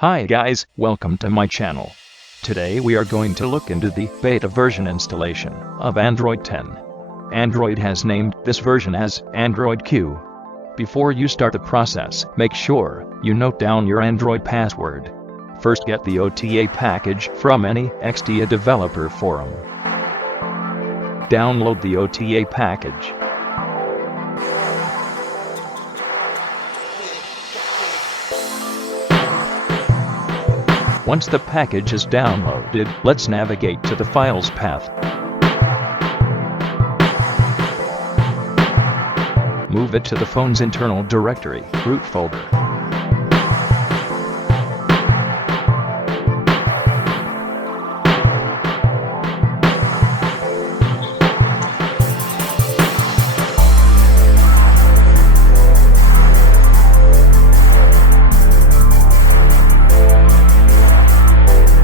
Hi guys, welcome to my channel. Today we are going to look into the beta version installation of Android 10. Android has named this version as Android Q. Before you start the process, make sure you note down your Android password. First, get the OTA package from any Xdia developer forum. Download the OTA package. Once the package is downloaded, let's navigate to the files path. Move it to the phone's internal directory, root folder.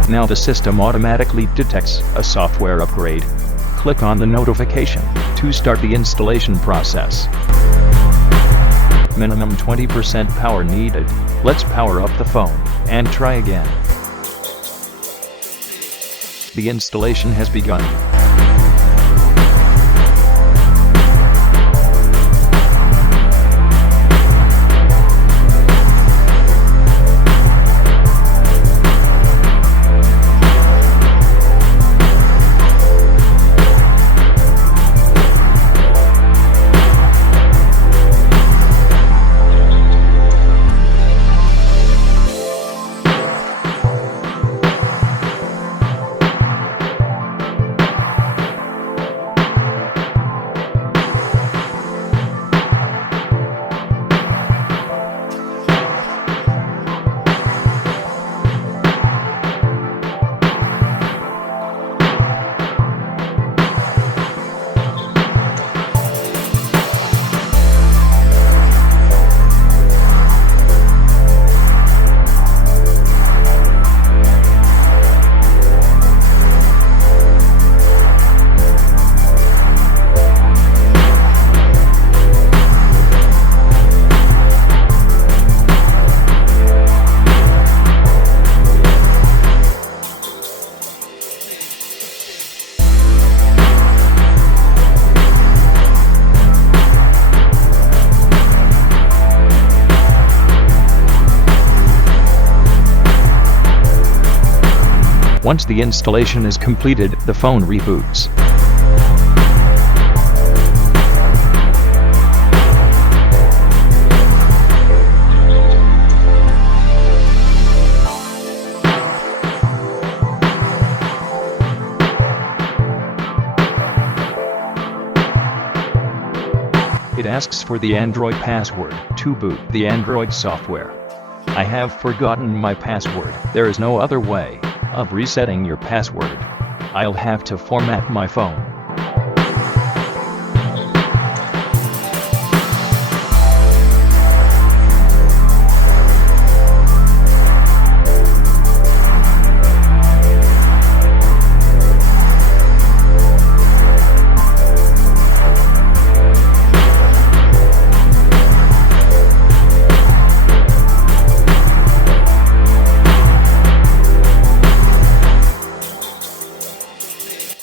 Now the system automatically detects a software upgrade. Click on the notification to start the installation process. Minimum 20% power needed. Let's power up the phone and try again. The installation has begun. Once the installation is completed, the phone reboots. It asks for the Android password to boot the Android software. I have forgotten my password. There is no other way of resetting your password. I'll have to format my phone.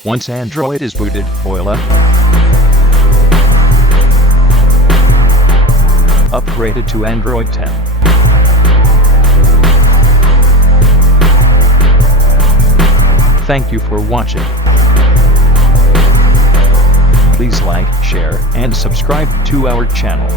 Once Android is booted, voila! Upgraded to Android 10. Thank you for watching. Please like, share, and subscribe to our channel.